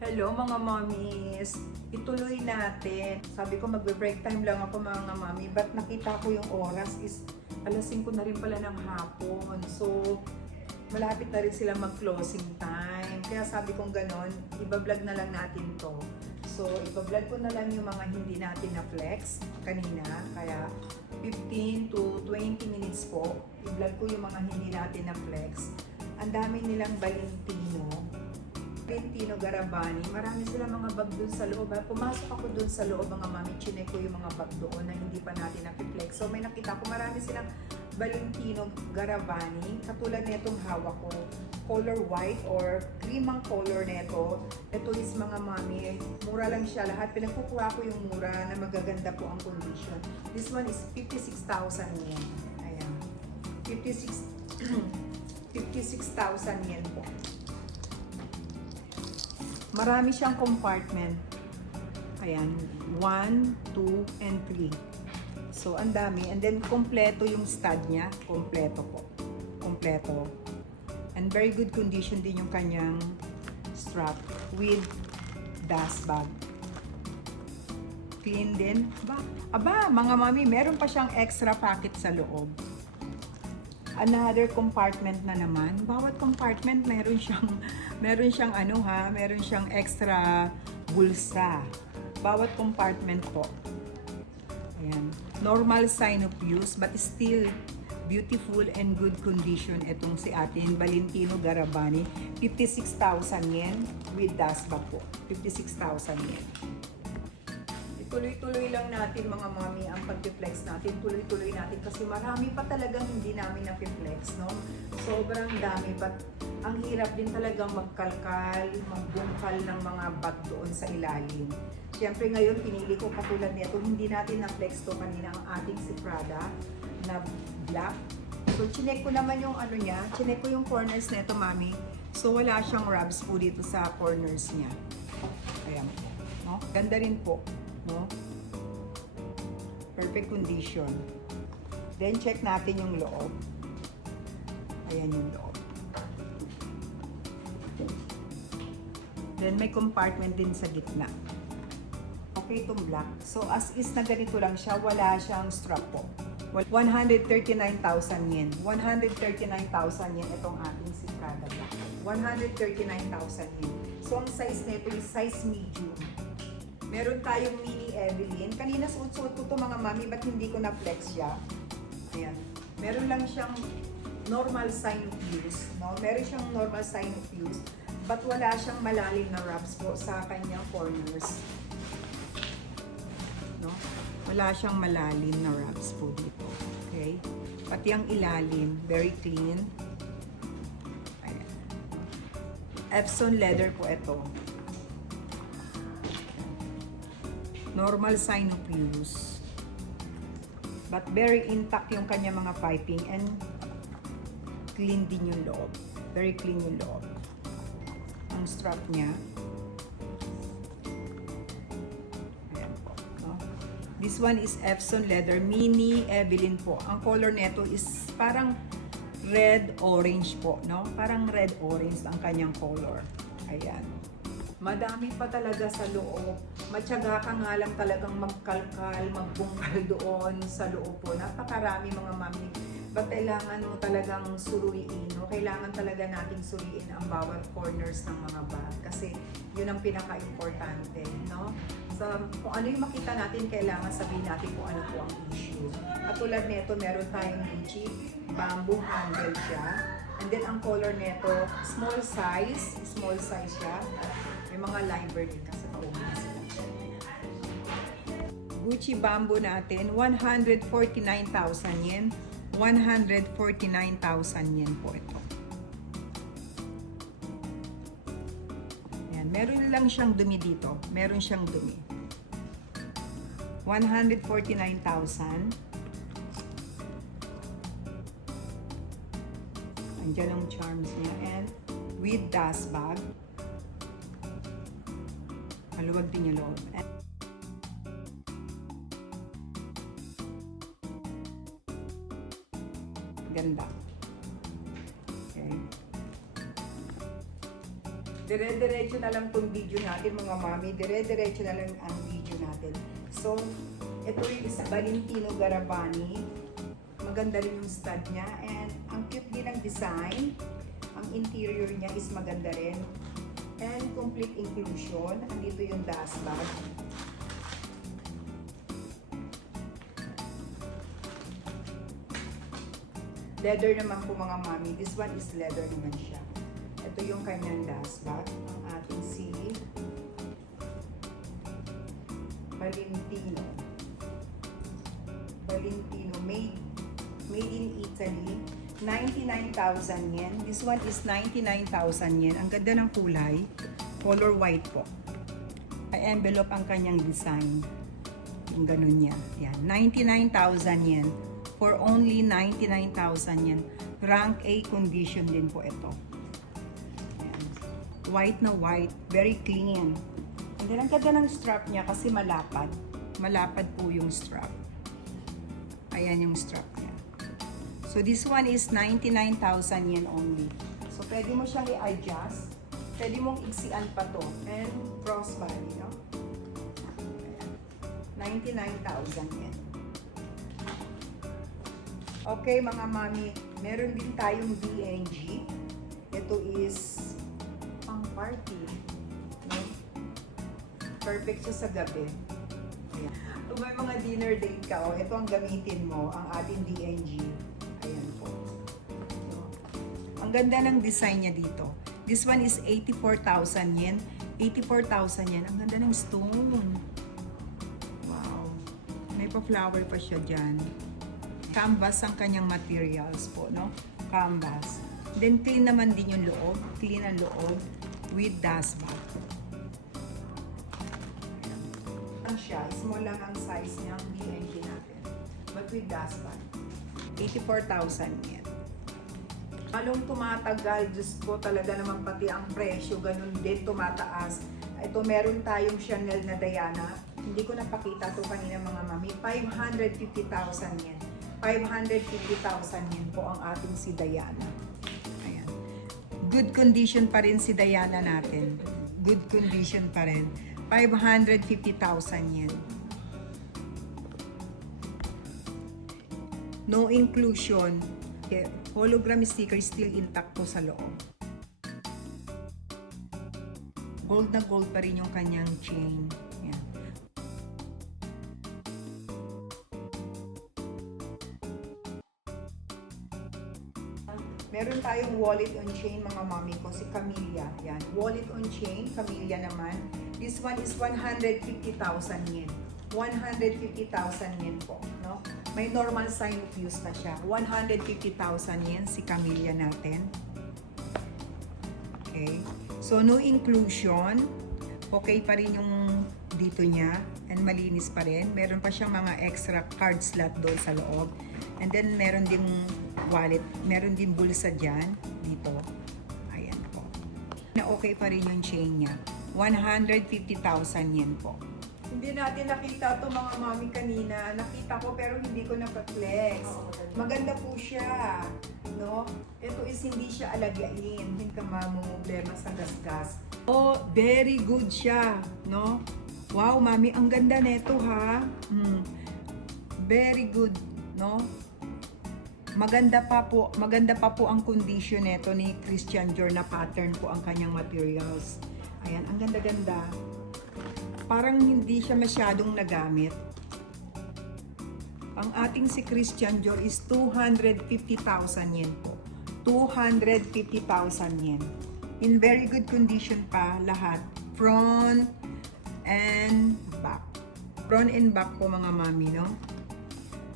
Hello mga mommies! Ituloy natin. Sabi ko magbe-break time lang ako mga mommy, but nakita ko yung oras is alas 5 na rin pala ng hapon. So, malapit na rin sila mag-closing time. Kaya sabi kong ganon, ibablog na lang natin to. So, ibablog ko na lang yung mga hindi natin na flex kanina. Kaya 15 to 20 minutes po, i-vlog ko yung mga hindi natin na flex. Ang dami nilang Valentino Garabani. Marami sila mga bag dun sa loob. Pumasok ako dun sa loob mga mami, chinek ko yung mga bag doon na hindi pa natin na-flex. So may nakita ko marami silang Valentino Garabani. Katulad nitong hawak ko, color white or cream ang color nito. Ito is mga mami, mura lang siya lahat. Pinagkukuha ko yung mura na magaganda po ang condition. This one is 56,000 yen. Ayan. 56,000 yen po. Marami siyang compartment. Ayan, 1, 2, and 3. So, ang dami. And then, kompleto yung stud niya. Kompleto po. Kompleto. And very good condition din yung kanyang strap with dust bag. Clean din. Aba, mga mami, meron pa siyang extra packet sa loob. Another compartment na naman. Bawat compartment meron siyang extra bulsa. Bawat compartment po. Ayan. Normal sign of use but still beautiful and good condition itong si atin Valentino Garabani. 56,000 yen with dust bag po. 56,000 yen. Tuloy-tuloy lang natin mga mami ang pag-flex natin. Tuloy-tuloy natin kasi marami pa talagang hindi namin na-flex, no? Sobrang dami. But ang hirap din talagang magkalkal, magbungkal ng mga bag doon sa ilalim. Siyempre ngayon, pinili ko katulad nito, hindi natin na-flex to kanina ang ating si Prada na black. So, chinek ko naman yung ano niya. Chinek ko yung corners nito, mami. So, wala siyang rubs po dito sa corners niya. Ayan po. No? Ganda rin po. No? Perfect condition. Then check natin yung loob. Ayan yung loob. Then may compartment din sa gitna. Okay itong black. So as is na ganito lang siya, wala siyang strap po. 139,000 yen. 139,000 yen itong ating si Prada black. 139,000 yen. So ang size nito is size medium. Meron tayong mini Evelyn. Kanina suot-suot ko to mga mami, ba't hindi ko na-flex siya? Ayan. Meron lang siyang normal sign of use. No? Meron siyang normal sign of use. But wala siyang malalim na wraps po sa kanyang corners. No? Wala siyang malalim na wraps po dito. Okay? Pati ang ilalim, very clean. Ayan. Epson leather po ito. Normal sign of use. But very intact yung kanya mga piping and clean din yung loob. Very clean yung loob. Ang strap niya. Ayan po. No? This one is Epson leather. Mini Evelyn po. Ang color nito is parang red-orange po. No? Parang red-orange ang kanyang color. Ayan. Madami pa talaga sa loob. Matyaga ka nga lang talagang magkalkal, magbungkal doon sa loob po. Napakarami mga mami. But kailangan mo talagang suriin. No? Kailangan talaga nating suriin ang bawat corners ng mga bag. Kasi yun ang pinaka-importante. No? So, kung ano yung makita natin, kailangan sabihin natin kung ano po ang issue. Katulad nito, meron tayong Gucci. Bamboo handle siya. And then ang color nito, small size siya. May mga liver din kasi pauwi sila. Gucci bamboo natin, 149,000 yen. 149,000 yen po ito. Ayan, meron lang siyang dumi dito. Meron siyang dumi. 149,000. Andiyan ang charms niya. And with dust bag. Maluwag din yung loob. Ganda. Okay. Dire-diretso na lang tong video natin mga mami. Dire-diretso na lang ang video natin. So, ito is Valentino Garavani. Maganda rin yung stud niya. And ang cute din ang design. Ang interior niya is maganda rin. And complete inclusion. Andito yung dust bag. Leather naman po mga mami. This one is leather naman siya. Ito yung kanyang dust bag. Ang ating si Valentino. Valentino. Made in Italy. 99,000 yen. This one is 99,000 yen. Ang ganda ng kulay. Color white po. Ay envelope ang kanyang design. Yung ganun niya. Yan. 99,000 yen. For only 99,000 yen. Rank A condition din po ito. Ayan. White na white. Very clean. And then, ang ganda ng strap niya kasi malapad. Malapad po yung strap. Ayan yung strap niya. So, this one is 99,000 yen only. So, pwede mo siyang i-adjust. Pwede mong iksian pa to. And crossbody, no? Ayan. 99,000 yen. Okay mga mami, meron din tayong DNG. Ito is pang party. No? Perfect siya sa gabi. Ayan. Kung may mga dinner date ka, oh, ito ang gamitin mo, ang ating DNG. Ayan po. So, ang ganda ng design niya dito. This one is 84,000 yen. 84,000 yen. Ang ganda ng stone. Wow. May pa-flower pa siya dyan. Canvas ang kanyang materials po, no? Canvas. Then, clean naman din yung loob. Clean ang loob with dust bag. Ayan siya. Small lang ang size niyang DNG natin. But with dust bag. 84,000 yen. Halong tumatagal, Diyos ko, talaga naman pati ang presyo, ganun din, tumataas. Ito, meron tayong Chanel na Diana. Hindi ko napakita to kanina mga mami. 550,000 yen. 550,000 yen po ang ating si Diana. Ayan. Good condition pa rin si Diana natin. Good condition pa rin. 550,000 yen. No inclusion. Hologram sticker still intact po sa loob. Gold na gold pa rin yung kanyang chain. Ayan. Meron tayong wallet on chain mga mami ko, si Camilla. Yan. Wallet on chain, Camilla naman. This one is 150,000 yen. 150,000 yen po. No? May normal sign of use na siya. 150,000 yen si Camilla natin. Okay. So, no inclusion. Okay pa rin yung dito niya. And malinis pa rin. Meron pa siyang mga extra card slot doon sa loob. And then, meron ding wallet. Meron din bulsa dyan. Dito. Ayan po. Na okay pa rin yung chain niya. 150,000 yen po. Hindi natin nakita to mga mami kanina. Nakita ko pero hindi ko na-flex. Maganda po siya. No? Ito is hindi siya alagain. Hindi ka mamumblema sa gasgas. Oh, very good siya. No? Wow, mami, ang ganda nito ha. Very good. No? Maganda pa po ang condition nito ni Christian Dior na pattern po ang kanyang materials. Ayan, ang ganda-ganda. Parang hindi siya masyadong nagamit. Ang ating si Christian Dior is 250,000 yen po. 250,000 yen. In very good condition pa lahat. Front and back. Front and back po mga mami, no?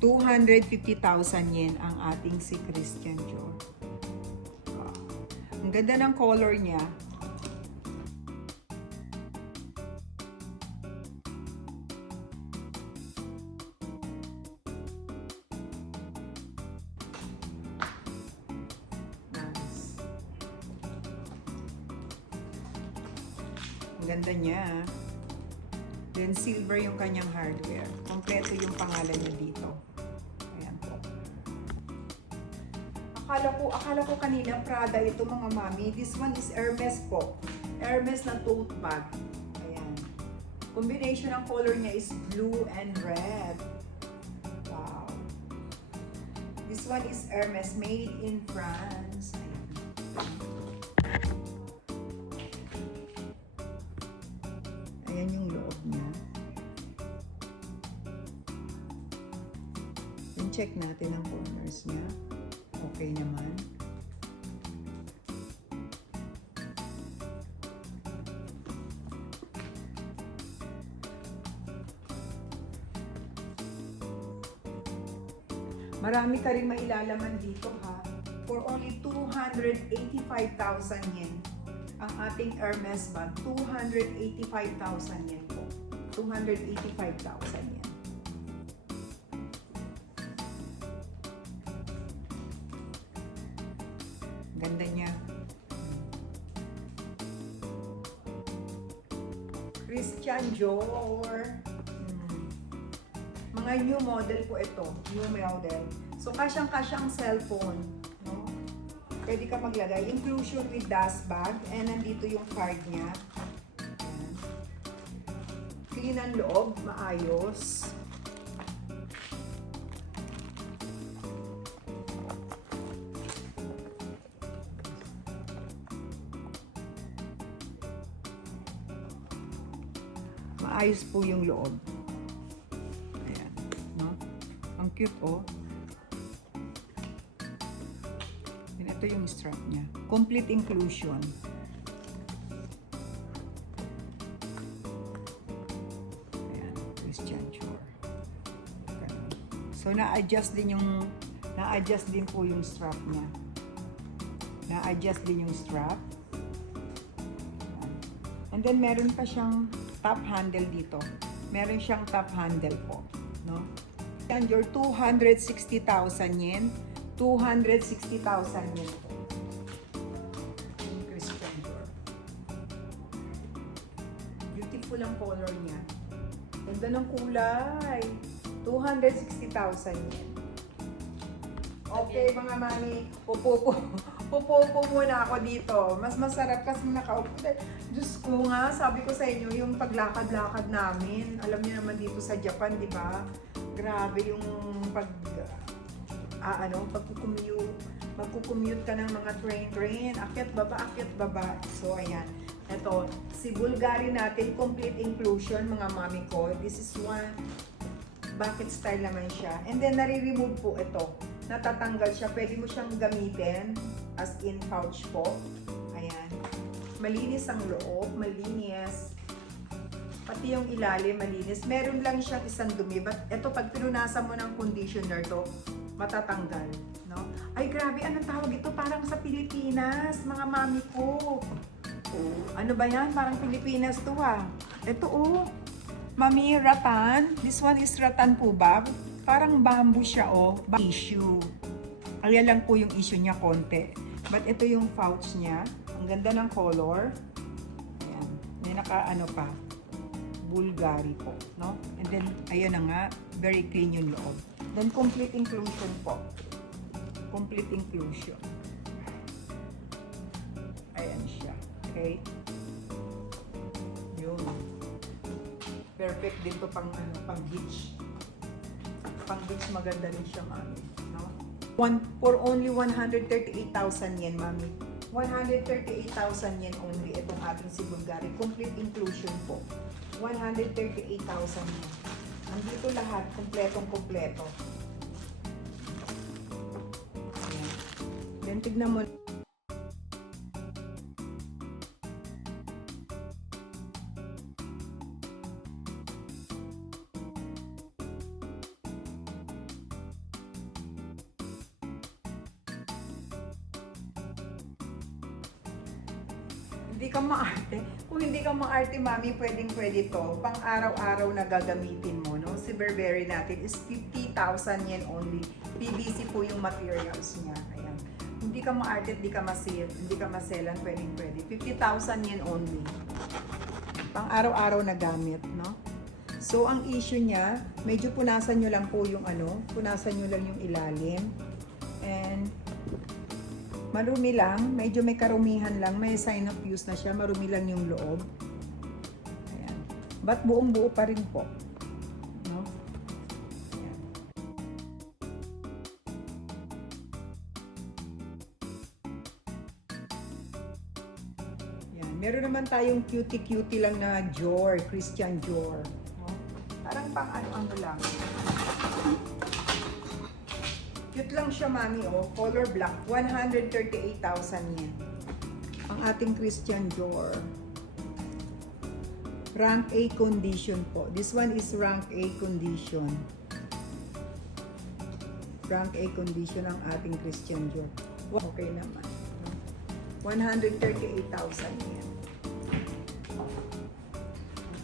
250,000 yen ang ating si Christian Dior. Ang ganda ng color niya. Ang ganda niya. Then silver yung kanyang hardware. Kompleto yung pangalan niya dito. Ayan po. Akala ko kanina Prada ito mga mami. This one is Hermes po. Hermes na tote bag. Ayan. Combination ng color niya is blue and red. Wow. This one is Hermes, made in France. Ayan yung loob niya. Then check natin ang corners niya. Okay naman. Marami ka rin mailalaman dito ha. For only 285,000 yen. Ang ating Hermes bag, 285,000 yen po. 285,000 yen. Ganda niya. Christian Dior. Mga new model po ito. New model. So, kasyang-kasyang cellphone. No? Pwede ka maglagay. Inclusion with dust bag. And nandito yung card niya. Ayan. Clean ang loob. Maayos. Maayos po yung loob. Ayan. No? Ang cute oh. And ito yung strap niya. Complete inclusion. Ayan. Christian Dior. So, na-adjust din po yung strap niya. Na-adjust din yung strap. And then, meron pa siyang top handle dito. Meron siyang top handle po. No? And your 260,000 yen. 260,000 yen po. Christian Dior. Beautiful ang color niya. Ganda ng kulay. 260,000 yen. Okay mga mami, pupo muna ako dito. Mas masarap kasi nakaupo. Diyos ko nga, sabi ko sa inyo, yung paglakad-lakad namin. Alam niyo naman dito sa Japan, di ba? Grabe yung magkukommute ka ng mga train, akyat baba. So, ayan. Ito, si Bulgari natin, complete inclusion, mga mami ko. This is one, bucket style naman siya. And then, nare-remove po ito. Natatanggal siya. Pwede mo siyang gamitin as in pouch po. Ayan. Malinis ang loob, malinis. Pati yung ilalim, malinis. Meron lang siyang isang dumi. But ito, pag pinunasan mo ng conditioner to, matatanggal. No? Ay, grabe. Anong tawag ito? Parang sa Pilipinas, mga mami ko. Oh, ano ba yan? Parang Pilipinas to ha. Ito oh. Mami, rattan. This one is rattan po ba? Parang bamboo siya oh. Issue. Ayan lang po yung issue niya konti. But ito yung pouch niya. Ang ganda ng color. Ayan. May naka-ano pa. Bulgari po. No? And then, ayan na nga. Very clean yung loob. Then, complete inclusion po. Complete inclusion. Ayan siya. Okay? Yun. Perfect din to pang, pang beach. Pang beach maganda rin siya, mami. No? For only 138,000 yen, mami. 138,000 yen only itong ating si Bulgari. Complete inclusion po. 138,000 yen. Nandito lahat, kompletong-kompleto. Ayan. Then, tignan mo. Hindi ka maarte. Kung hindi ka maarte, mami, pwedeng-pwede to. Pang araw-araw na gagamitin mo, no? Si Burberry natin is 50,000 yen only. PVC po yung materials niya. Ayan. Hindi ka maarte, hindi ka maselan, pwedeng-pwede. 50,000 yen only. Pang araw-araw na gamit, no? So, ang issue niya, medyo punasan nyo lang po yung punasan nyo lang yung ilalim. And Marumi lang, medyo may karumihan lang, may sign of use na siya, marumi lang yung loob. Ayan. But buong buo pa rin po. No? Ayan. Ayan. Meron naman tayong cutie-cutie lang na Dior, Christian Dior. No? Parang pang ano-ano lang. Cute lang siya, mami, oh. Color black. 138,000 yen. Ang ating Christian Dior. Rank A condition po. This one is rank A condition. Rank A condition ang ating Christian Dior. Okay naman. 138,000 yen.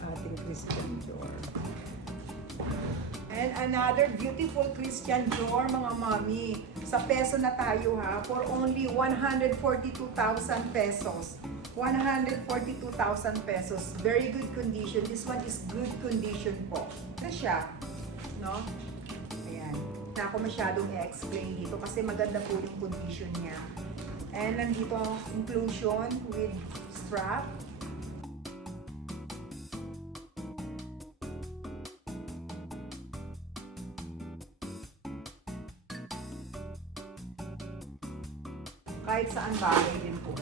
Ang ating Christian Dior. And another beautiful Christian Dior, mga mami. Sa peso na tayo ha, for only 142,000 pesos. 142,000 pesos. Very good condition. This one is good condition po. Ito siya. No? Ayan. Na ako masyadong i-explain dito kasi maganda po yung condition niya. And nandito, inclusion with strap. Kahit saan bagay din po.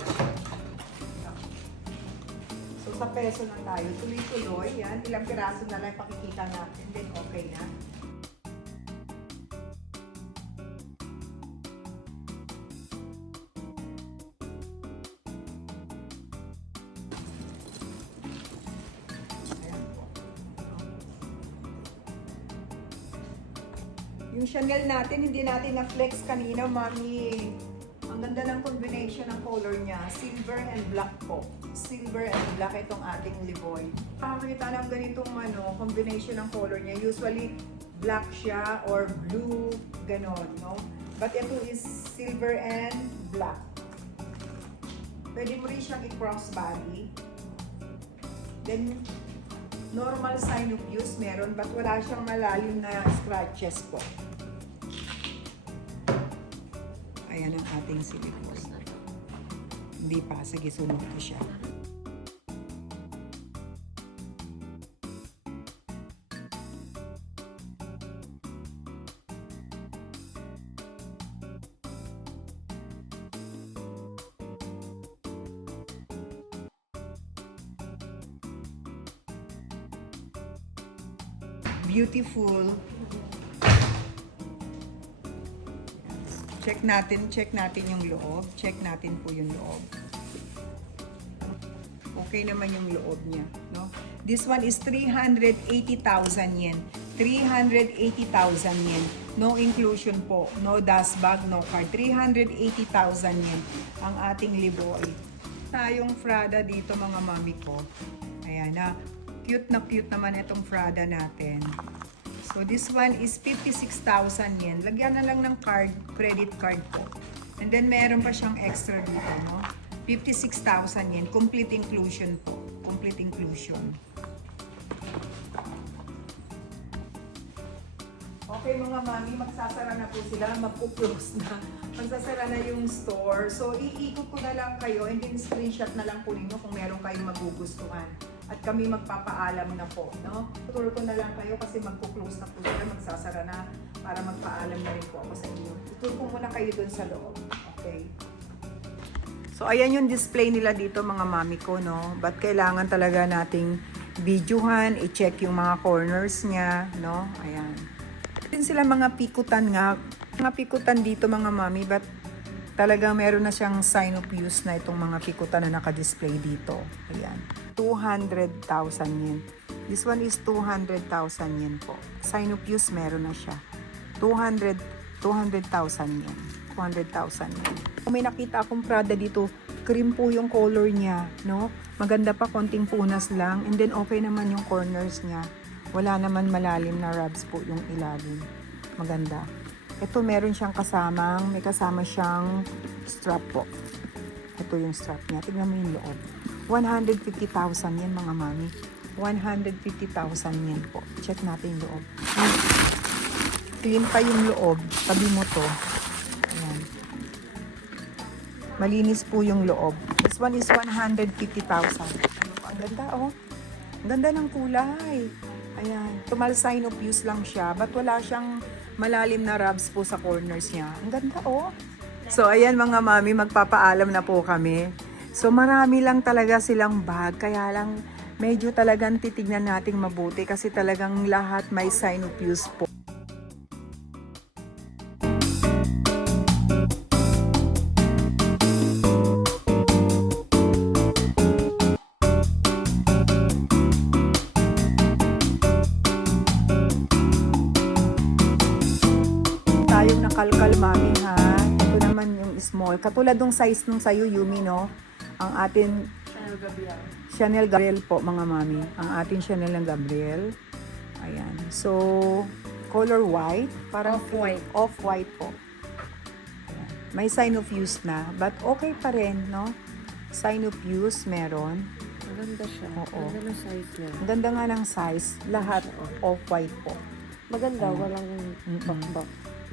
So, sa peso na tayo. Tuloy-tuloy. Yan. Ilang piraso na lang pakikita natin. Then, okay na. Ayan po. Yung Chanel natin, hindi natin na-flex kanina, mami. Ang ganda ng combination ng color niya. Silver and black po. Silver and black itong ating Livoy. Pakakita ng ganitong combination ng color niya. Usually, black siya or blue, ganon, no? But ito is silver and black. Pwede mo rin siyang i-cross body. Then, normal sign of use meron, but wala siyang malalim na scratches po. Ayan ang ating silicone. Hindi pa. Sige, sunod ko siya. Beautiful. Check natin yung loob. Check natin po yung loob. Okay naman yung loob niya, no? This one is 380,000 yen. 380,000 yen. No inclusion po. No dust bag, no card. 380,000 yen ang ating Livoy. Tayong Prada dito, mga mami ko. Ayan na. Cute naman itong Prada natin. So, this one is 56,000 yen. Lagyan na lang ng card, credit card po. And then, meron pa siyang extra dito, no? 56,000 yen. Complete inclusion po. Complete inclusion. Okay, mga mami, magsasara na po sila. Magpo-close na. Magsasara na yung store. So, iikot ko na lang kayo and then screenshot na lang po ninyo kung meron kayong magugustuhan. At kami magpapaalam na po, no? Tuturo ko na lang kayo kasi magpo-close na po sila, magsasara na para magpaalam na rin po ako sa inyo. Tuturo ko muna kayo dun sa loob, okay? So, ayan yung display nila dito, mga mami ko, no? But kailangan talaga nating videohan, i-check yung mga corners niya, no? Ayan. Din sila mga pikutan nga. Mga pikutan dito, mga mami, but talagang meron na siyang sign of use na itong mga pikutan na naka-display dito. Ayan. 200,000 yen. This one is 200,000 yen po. Sign of use meron na siya. 200,000 yen. 200,000 yen. Kung may nakita akong Prada dito, cream po yung color niya, no? Maganda pa, konting punas lang. And then okay naman yung corners niya. Wala naman malalim na rubs po yung ilalim. Maganda. Ito meron siyang may kasama siyang strap po. Ito yung strap niya. Tignan mo yung loob. 150,000 yan, mga mami. 150,000 yan po. Check natin yung loob. Clean pa yung loob. Tabi mo to. Ayan. Malinis po yung loob. This one is 150,000. Ang ganda, oh. Ang ganda ng kulay. Ayan. Tumal sign of use lang siya, but wala siyang malalim na rubs po sa corners niya. Ang ganda, oh. So, ayan mga mami, magpapaalam na po kami. So, marami lang talaga silang bag, kaya lang medyo talagang titignan nating mabuti kasi talagang lahat may sign of use po. Tayong nakalkal mami ha. Ito naman yung small. Katulad ng size nung sayo Yumi, no? Ang atin Chanel Gabriel po mga mami. Ang atin Chanel ng Gabriel. Ayan. So, color white. Parang Off-white. Off-white po. Ayan. May sign of use na. But okay pa rin, no? Sign of use meron. Maganda siya. Oo. Maganda ng size niya. Ang ganda nga ng size. Lahat off-white po. Maganda, walang bakbak.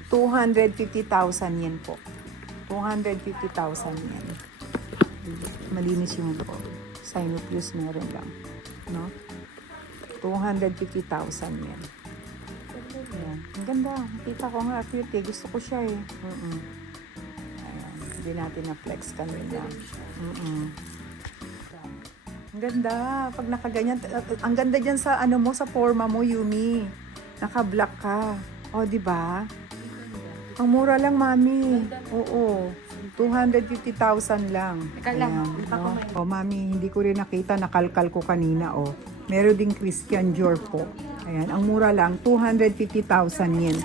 250,000 yen po. 250,000 yen. Malinis yung loob. Sign of use meron lang. No? 250,000 yen. Ayan. Ang ganda. Kita ko nga, cute eh. Gusto ko siya eh. Ayan. Hindi natin na-flex kanina. Ang ganda. Pag nakaganyan, ang ganda dyan sa ano mo, sa forma mo, Yumi. Naka-black ka. O, di ba? Ang mura lang, mami. Oo. 250,000 lang. Teka lang, Ayan, baka no? may- O, mami, hindi ko rin nakita. Nakalkal ko kanina, oh. Meron ding Christian Dior po. Ayan, ang mura lang, 250,000 yen.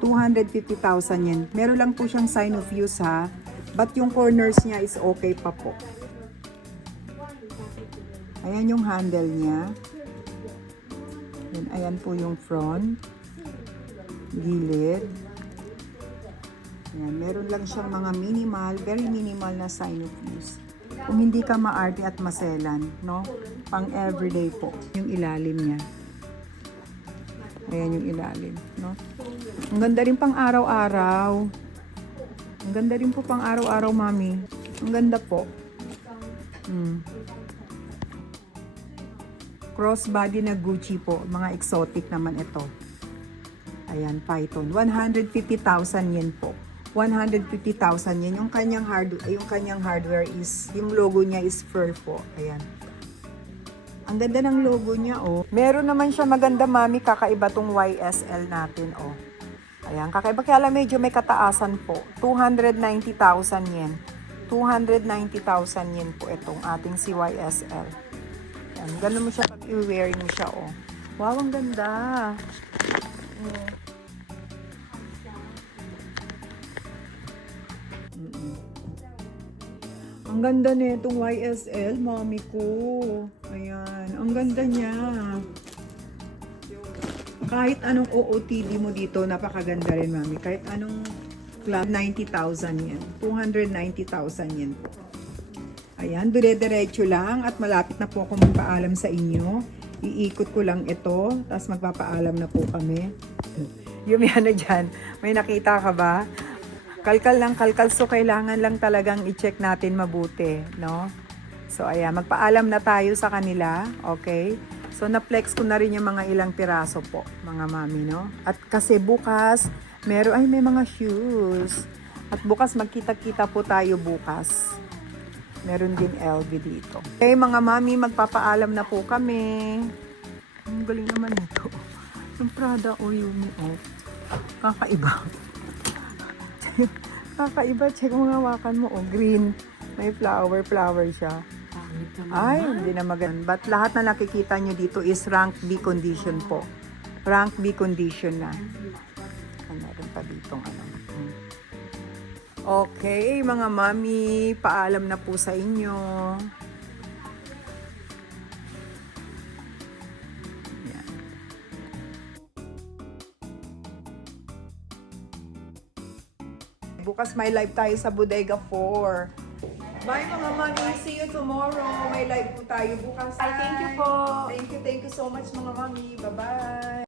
250,000 yen. Meron lang po siyang sign of use, ha? But yung corners niya is okay pa po. Ayan yung handle niya. Ayan po yung front. Gilid. Ayan, meron lang siyang mga minimal, very minimal na sign of use. Kung hindi ka maarte at maselan, no? Pang everyday po, yung ilalim niya. Ayan yung ilalim, no? Ang ganda rin pang araw-araw. Ang ganda rin po pang araw-araw, mami. Ang ganda po. Crossbody na Gucci po. Mga exotic naman ito. Ayan, Python. 150,000 yen po. 150,000 yen. Yung kanyang hardware is, yung logo niya is fur po. Ayan. Ang ganda ng logo niya, oh. Meron naman siya maganda, mami. Kakaiba tong YSL natin, oh. Ayan, kakaiba. Kaya lang medyo may kataasan po. 290,000 yen. 290,000 yen po itong ating si YSL. Ayan, ganun mo siya pag i-wearing mo siya, oh. Wow, ang ganda. Ang ganda nitong YSL, mami ko. Ayan, ang ganda niya. Kahit anong OOTD mo dito, napakaganda rin, mami. Kahit anong club, 90,000 yen. 290,000 yen po. Ayan, dire-diretso lang at malapit na po ako magpaalam sa inyo. Iikot ko lang ito, tapos magpapaalam na po kami. Yung ano dyan, may nakita ka ba? Kalkal lang kalkal, so kailangan lang talagang i-check natin mabuti, no? So ayan, magpaalam na tayo sa kanila, okay? So na-flex ko na rin yung mga ilang piraso po, mga mami, no? At kasi bukas, may mga shoes. At bukas magkita-kita po tayo bukas. Meron din LV dito. Okay, mga mami, magpapaalam na po kami. Ang galing naman ito. Yung Prada o Yumi, oh. Kakaiba. Kakaiba. Check mo nga, hawakan mo, oh. Green. May flower siya. Ay, hindi na maganda. But lahat na nakikita nyo dito is rank B condition po. Rank B condition na. Meron pa ditong ano. Okay, mga mami, paalam na po sa inyo. Yan. Bukas may live tayo sa Bodega 4. Bye mga mami, see you tomorrow. May live po tayo bukas. Thank you po. Thank you so much mga mami. Bye-bye.